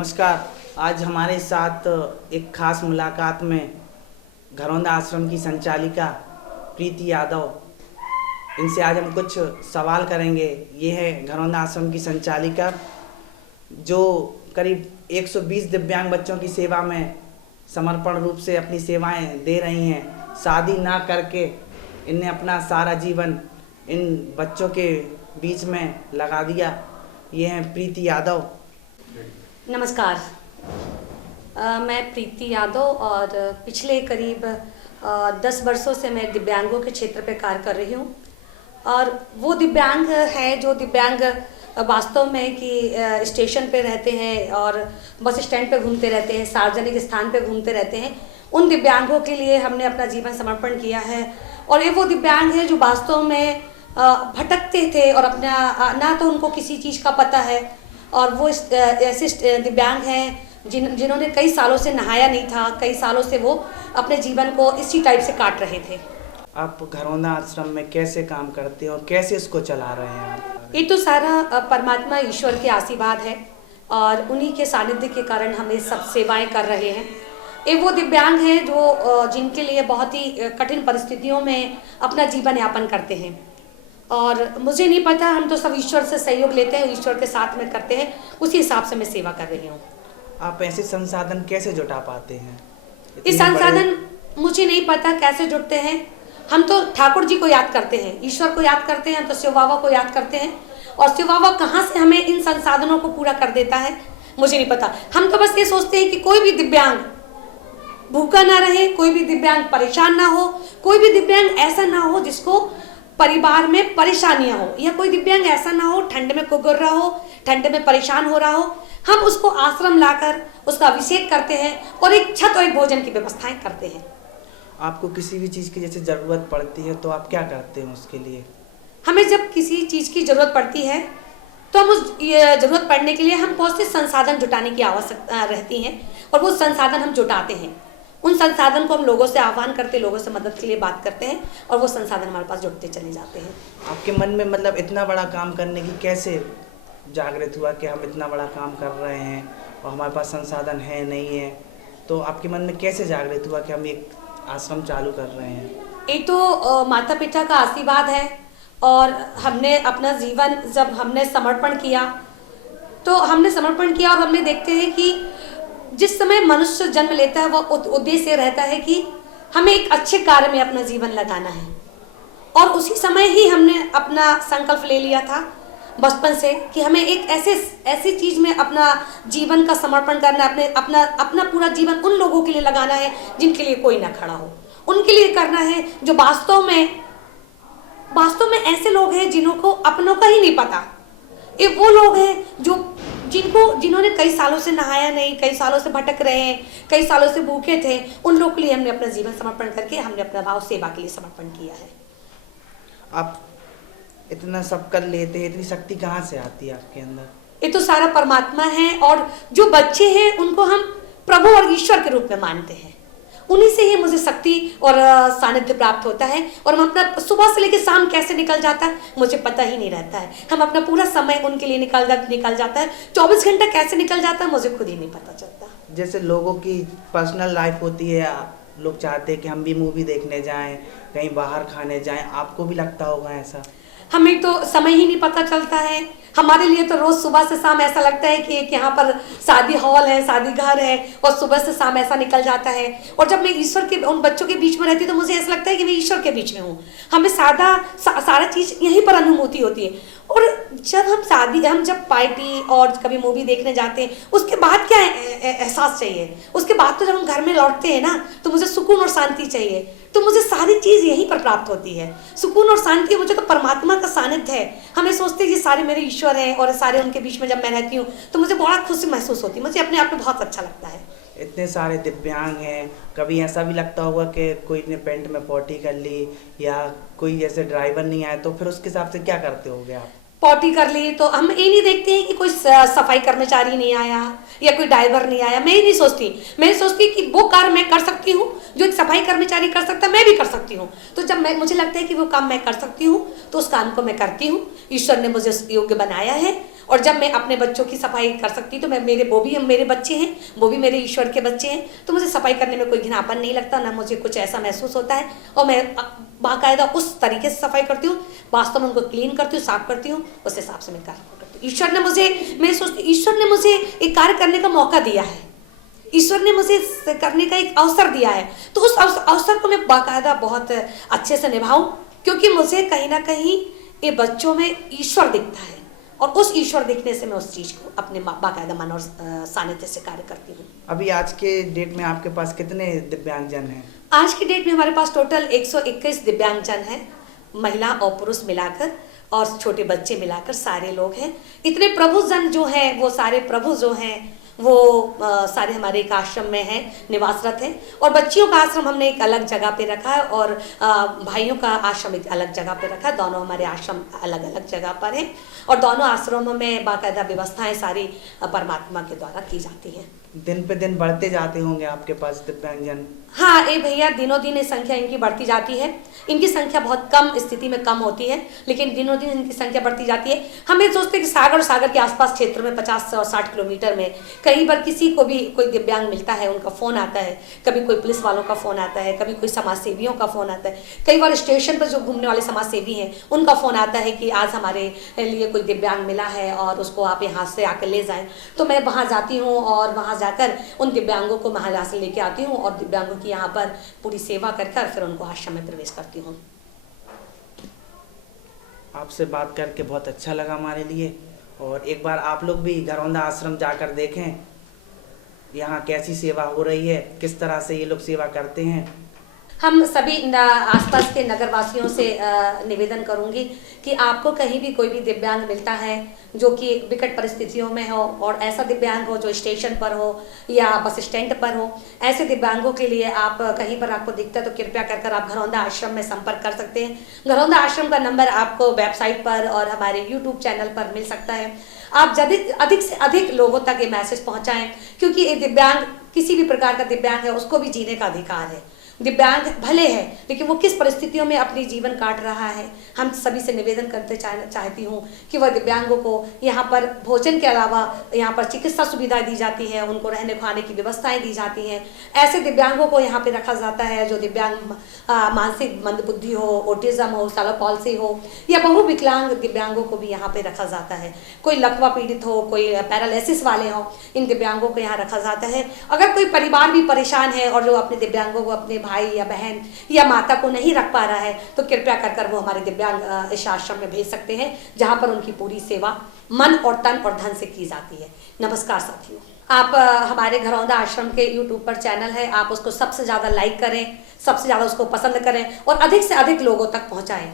नमस्कार। आज हमारे साथ एक खास मुलाकात में घरौंदा आश्रम की संचालिका प्रीति यादव, इनसे आज हम कुछ सवाल करेंगे। ये है घरौंदा आश्रम की संचालिका जो करीब 120 दिव्यांग बच्चों की सेवा में समर्पण रूप से अपनी सेवाएं दे रही हैं। शादी ना करके इनने अपना सारा जीवन इन बच्चों के बीच में लगा दिया। ये हैं प्रीति यादव। नमस्कार, मैं प्रीति यादव और पिछले करीब 10 वर्षों से मैं दिव्यांगों के क्षेत्र पे कार्य कर रही हूँ। और वो दिव्यांग है जो दिव्यांग वास्तव में कि स्टेशन पे रहते हैं और बस स्टैंड पे घूमते रहते हैं, सार्वजनिक स्थान पे घूमते रहते हैं, उन दिव्यांगों के लिए हमने अपना जीवन समर्पण किया है। और ये वो दिव्यांग है जो वास्तव में भटकते थे और अपना ना तो उनको किसी चीज़ का पता है, और वो ऐसे दिव्यांग हैं जिन्होंने कई सालों से नहाया नहीं था, कई सालों से वो अपने जीवन को इसी टाइप से काट रहे थे। आप घरौंदा आश्रम में कैसे काम करते हैं और कैसे इसको चला रहे हैं? ये तो सारा परमात्मा ईश्वर के आशीर्वाद है और उन्हीं के सानिध्य के कारण हम ये सब सेवाएं कर रहे हैं। ये वो दिव्यांग हैं जो जिनके लिए बहुत ही कठिन परिस्थितियों में अपना जीवन यापन करते हैं। और मुझे नहीं पता, हम तो सब ईश्वर से सहयोग लेते हैं, ईश्वर के साथ में करते हैं, उसी हिसाब से मैं सेवा कर रही हूँ। आप ऐसे संसाधन कैसे जुटा पाते हैं? इस संसाधन मुझे नहीं पता कैसे जुटते हैं। हम तो ठाकुर जी को याद करते हैं, ईश्वर को याद करते हैं, तो शिव बाबा को याद करते हैं, और शिव बाबा कहाँ से हमें इन संसाधनों को पूरा कर देता है मुझे नहीं पता। हम तो बस ये सोचते हैं कि कोई भी दिव्यांग भूखा ना रहे, कोई भी दिव्यांग परेशान ना हो, कोई भी दिव्यांग ऐसा ना हो जिसको परिवार में परेशानियां हो, या कोई दिव्यांग ऐसा ना हो ठंड में कुगुर रहा हो, ठंड में परेशान हो रहा हो। हम उसको आश्रम लाकर उसका अभिषेक करते हैं और एक छत और एक भोजन की व्यवस्थाएं करते हैं। आपको किसी भी चीज़ की जैसे ज़रूरत पड़ती है तो आप क्या करते हैं उसके लिए? हमें जब किसी चीज़ की ज़रूरत पड़ती है तो हम उस ज़रूरत पड़ने के लिए हम बहुत से संसाधन जुटाने की आवश्यकता रहती है, और वो संसाधन हम जुटाते हैं। उन संसाधन को हम लोगों से आह्वान करते, लोगों से मदद के लिए बात करते हैं, और वो संसाधन हमारे पास जुटते चले जाते हैं। आपके मन में मतलब इतना बड़ा काम करने की कैसे जागृत हुआ कि हम इतना बड़ा काम कर रहे हैं और हमारे पास संसाधन है नहीं है, तो आपके मन में कैसे जागृत हुआ कि हम एक आश्रम चालू कर रहे हैं? एक तो माता पिता का आशीर्वाद है, और हमने अपना जीवन जब हमने समर्पण किया और हमने देखते हैं कि जिस समय मनुष्य जन्म लेता है वो उद्देश्य रहता है कि हमें एक अच्छे कार्य में अपना जीवन लगाना है। और उसी समय ही हमने अपना संकल्प ले लिया था बचपन से कि हमें एक ऐसी चीज में अपना जीवन का समर्पण करना, अपना पूरा जीवन उन लोगों के लिए लगाना है जिनके लिए कोई ना खड़ा हो, उनके लिए करना है जो वास्तव में ऐसे लोग हैं जिनको अपनों का ही नहीं पता। ये वो लोग हैं जिन्होंने कई सालों से नहाया नहीं, कई सालों से भटक रहे हैं, कई सालों से भूखे थे, उन लोगों के लिए हमने अपना जीवन समर्पण करके हमने अपना भाव सेवा के लिए समर्पण किया है। आप इतना सब कर लेते हैं, इतनी शक्ति कहाँ से आती है आपके अंदर? ये तो सारा परमात्मा है, और जो बच्चे हैं उनको हम प्रभु और ईश्वर के रूप में मानते हैं, उन्हीं से ही मुझे शक्ति और सानिध्य प्राप्त होता है। और हम अपना सुबह से लेकर शाम कैसे निकल जाता है मुझे पता ही नहीं रहता है। हम अपना पूरा समय उनके लिए निकल जाता है। 24 घंटा कैसे निकल जाता है मुझे खुद ही नहीं पता चलता। जैसे लोगों की पर्सनल लाइफ होती है, लोग चाहते हैं कि हम भी मूवी देखने जाएं, कहीं बाहर खाने जाएं, आपको भी लगता होगा ऐसा? हमें तो समय ही नहीं पता चलता है। हमारे लिए तो रोज सुबह से शाम ऐसा लगता है कि एक यहाँ पर शादी हॉल है, शादी घर है, और सुबह से शाम ऐसा निकल जाता है। और जब मैं ईश्वर के उन बच्चों के बीच में रहती हूँ तो मुझे ऐसा लगता है कि मैं ईश्वर के बीच में हूँ। हमें सारा चीज़ यहीं पर अनुभूति होती है। और जब जब पार्टी और कभी मूवी देखने जाते हैं उसके बाद क्या एहसास चाहिए, उसके बाद तो जब हम घर में लौटते हैं ना तो मुझे सुकून और शांति चाहिए। तो मुझे सारी चीज़ यहीं पर प्राप्त होती है, सुकून और शांति। मुझे तो परमात्मा का सानिध्य है। हमें सोचते हैं कि सारे मेरे ईश्वर हैं, और सारे उनके बीच में जब मैं रहती हूँ तो मुझे बड़ा खुशी महसूस होती है। मुझे अपने आप में बहुत अच्छा लगता है। इतने सारे दिव्यांग हैं, कभी ऐसा भी लगता होगा कि कोई ने पेंट में पॉटी कर ली, या कोई जैसे ड्राइवर नहीं आया, तो फिर उसके हिसाब से क्या करते होगे आप? पॉटी कर ली तो हम ये नहीं देखते हैं कि कोई सफाई कर्मचारी नहीं आया या कोई ड्राइवर नहीं आया। मैं ये नहीं सोचती, मैं सोचती कि वो कार्य मैं कर सकती हूँ जो एक सफाई कर्मचारी कर सकता है, मैं भी कर सकती हूँ। तो जब मुझे लगता है कि वो काम मैं कर सकती हूँ तो उस काम को मैं करती हूँ। ईश्वर ने मुझे योग्य बनाया है और जब मैं अपने बच्चों की सफाई कर सकती हूँ तो मैं वो भी मेरे बच्चे हैं, वो भी मेरे ईश्वर के बच्चे हैं, तो मुझे सफाई करने में कोई घिनापन नहीं लगता, ना मुझे कुछ ऐसा महसूस होता है। और मैं बाकायदा उस तरीके से सफाई करती हूँ, वास्तव में उनको क्लीन करती हूँ, साफ करती हूँ, उस हिसाब से मैं कार्य करती हूँ। ईश्वर ने मुझे, मैं सोचती ईश्वर ने मुझे एक कार्य करने का मौका दिया है, ईश्वर ने मुझे करने का एक अवसर दिया है, तो उस अवसर को मैं बाकायदा बहुत अच्छे से निभाऊं, क्योंकि मुझे कहीं ना कहीं ये बच्चों में ईश्वर दिखता है, और उस ईश्वर दिखने से मैं उस चीज़ को अपने बाकायदा मन और सानिध्य से कार्य करती हूँ। अभी आज के डेट में आपके पास कितने दिव्यांगजन हैं? आज की डेट में हमारे पास टोटल 121 दिव्यांगजन हैं, महिला और पुरुष मिलाकर, और छोटे बच्चे मिलाकर सारे लोग हैं। इतने प्रभुजन जो हैं, वो सारे प्रभु जो हैं वो सारे हमारे एक आश्रम में हैं, निवासरत हैं। और बच्चियों का आश्रम हमने एक अलग जगह पे रखा है, और भाइयों का आश्रम एक अलग जगह पे रखा है। दोनों हमारे आश्रम अलग अलग जगह पर हैं, और दोनों आश्रमों में बाकायदा व्यवस्थाएं सारी परमात्मा के द्वारा की जाती हैं। दिन पे दिन बढ़ते जाते होंगे आपके पास दिव्यांगजन? हाँ, ये भैया दिनों दिन ये संख्या इनकी बढ़ती जाती है। इनकी संख्या बहुत कम स्थिति में कम होती है, लेकिन दिनों दिन इनकी संख्या बढ़ती जाती है। हम ये सोचते हैं कि सागर और सागर के आसपास क्षेत्र में 50 और 60 किलोमीटर में कहीं पर किसी को भी कोई दिव्यांग मिलता है, उनका फ़ोन आता है, कभी कोई पुलिस वालों का फ़ोन आता है, कभी कोई समाज सेवियों का फ़ोन आता है, कई बार स्टेशन पर जो घूमने वाले समाज सेवी हैं उनका फ़ोन आता है कि आज हमारे लिए कोई दिव्यांग मिला है और उसको आप यहाँ से आकर ले जाएँ। तो मैं वहाँ जाती हूँ और वहाँ जाकर उन दिव्यांगों को यहाँ से लेके आती हूँ, और दिव्यांगों की यहाँ पर पूरी सेवा कर फिर उनको आश्रम में प्रवेश करती हूँ। आपसे बात करके बहुत अच्छा लगा हमारे लिए, और एक बार आप लोग भी घरौंदा आश्रम जाकर देखें यहाँ कैसी सेवा हो रही है, किस तरह से ये लोग सेवा करते हैं। हम सभी आसपास के नगरवासियों से निवेदन करूंगी कि आपको कहीं भी कोई भी दिव्यांग मिलता है जो कि विकट परिस्थितियों में हो, और ऐसा दिव्यांग हो जो स्टेशन पर हो या बस स्टैंड पर हो, ऐसे दिव्यांगों के लिए आप कहीं पर आपको दिखता है तो कृपया कर आप घरौंदा आश्रम में संपर्क कर सकते हैं। घरौंदा आश्रम का नंबर आपको वेबसाइट पर और हमारे यूट्यूब चैनल पर मिल सकता है। आप अधिक से अधिक लोगों तक ये मैसेज पहुँचाएँ, क्योंकि ये दिव्यांग किसी भी प्रकार का दिव्यांग है उसको भी जीने का अधिकार है। दिव्यांग भले है लेकिन वो किस परिस्थितियों में अपनी जीवन काट रहा है। हम सभी से निवेदन करते चाहती हूँ कि वह दिव्यांगों को यहाँ पर भोजन के अलावा यहाँ पर चिकित्सा सुविधाएं दी जाती है, उनको रहने खाने की व्यवस्थाएं दी जाती हैं। ऐसे दिव्यांगों को यहाँ पे रखा जाता है जो दिव्यांग मानसिक मंदबुद्धि हो, ऑटिज्म हो, सेरेब्रल पॉल्सी हो, या बहुविकलांग दिव्यांगों को भी यहाँ पे रखा जाता है। कोई लकवा पीड़ित हो, कोई पैरालिसिस वाले हो, इन दिव्यांगों को यहाँ रखा जाता है। अगर कोई परिवार भी परेशान है और जो अपने दिव्यांगों को अपने भाई या बहन या माता को नहीं रख पा रहा है तो कृपया कर वो हमारे दिव्यांग इस आश्रम में भेज सकते हैं, जहां पर उनकी पूरी सेवा मन और तन और धन से की जाती है। नमस्कार साथियों, आप हमारे घरौंदा आश्रम के यूट्यूब पर चैनल है, आप उसको सबसे ज़्यादा लाइक करें, सबसे ज़्यादा उसको पसंद करें और अधिक से अधिक लोगों तक पहुँचाएँ।